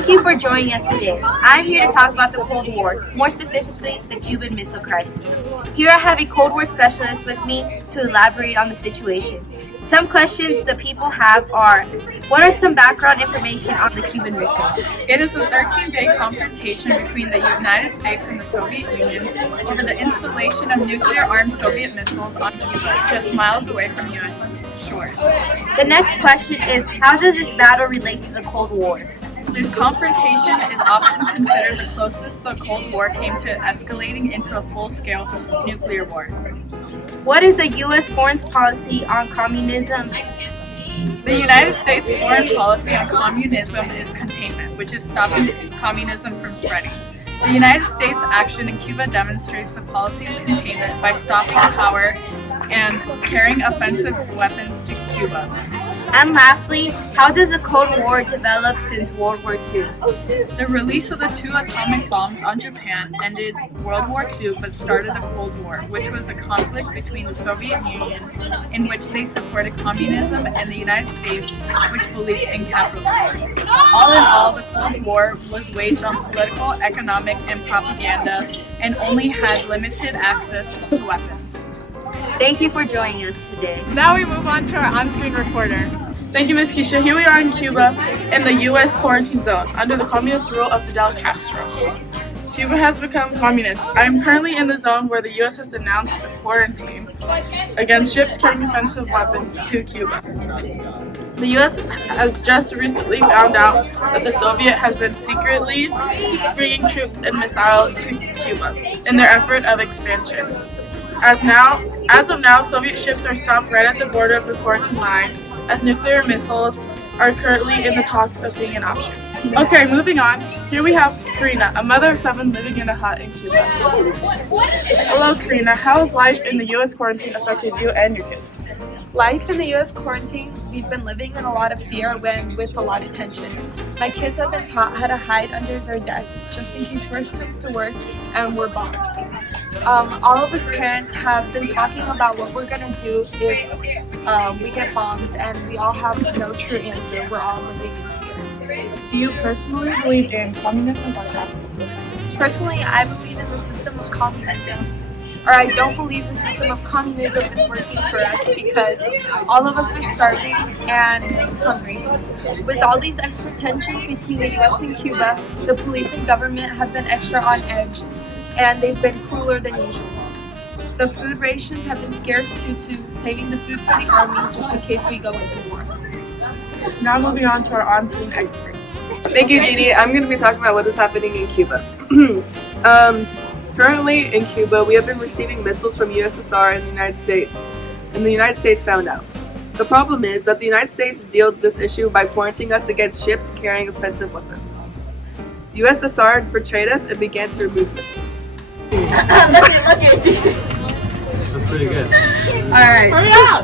Thank you for joining us today. I'm here to talk about the Cold War, more specifically, the Cuban Missile Crisis. Here I have a Cold War specialist with me to elaborate on the situation. Some questions the people have are, what are some background information on the Cuban Missile? It is a 13-day confrontation between the United States and the Soviet Union over the installation of nuclear-armed Soviet missiles on Cuba, just miles away from U.S. shores. The next question is, how does this battle relate to the Cold War? This confrontation is often considered the closest the Cold War came to escalating into a full-scale nuclear war. What is the U.S. foreign policy on communism? The United States foreign policy on communism is containment, which is stopping communism from spreading. The United States' action in Cuba demonstrates the policy of containment by stopping power and carrying offensive weapons to Cuba. And lastly, how does the Cold War develop since World War II? The release of the 2 atomic bombs on Japan ended World War II but started the Cold War, which was a conflict between the Soviet Union, in which they supported communism, and the United States, which believed in capitalism. All in all, the Cold War was waged on political, economic, and propaganda, and only had limited access to weapons. Thank you for joining us today. Now we move on to our on-screen reporter. Thank you, Ms. Keisha. Here we are in Cuba, in the U.S. quarantine zone, under the communist rule of Fidel Castro. Cuba has become communist. I am currently in the zone where the U.S. has announced a quarantine against ships carrying offensive weapons to Cuba. The U.S. has just recently found out that the Soviet has been secretly bringing troops and missiles to Cuba in their effort of expansion. As of now, Soviet ships are stopped right at the border of the quarantine line, as nuclear missiles are currently in the talks of being an option. Okay, moving on. Here we have Karina, a mother of 7 living in a hut in Cuba. Hello, Karina. How has life in the U.S. quarantine affected you and your kids? Life in the U.S. quarantine, we've been living in a lot of fear and with a lot of tension. My kids have been taught how to hide under their desks just in case worse comes to worse and we're bombed. All of us parents have been talking about what we're going to do if we get bombed, and we all have no true answer. We're all living in fear. Do you personally believe in communism or capitalism? Personally, I believe in the system of communism. Or I don't believe the system of communism is working for us because all of us are starving and hungry. With all these extra tensions between the US and Cuba, the police and government have been extra on edge, and they've been crueler than usual. The food rations have been scarce due to saving the food for the army just in case we go into war. Now moving on to our on-scene experts. Thank you, Jeannie. I'm going to be talking about what is happening in Cuba. Currently in Cuba, we have been receiving missiles from USSR and the United States, and the United States found out. The problem is that the United States dealt with this issue by quarantining us against ships carrying offensive weapons. The USSR betrayed us and began to remove missiles. Look at you. That's pretty good. All right. Hurry up!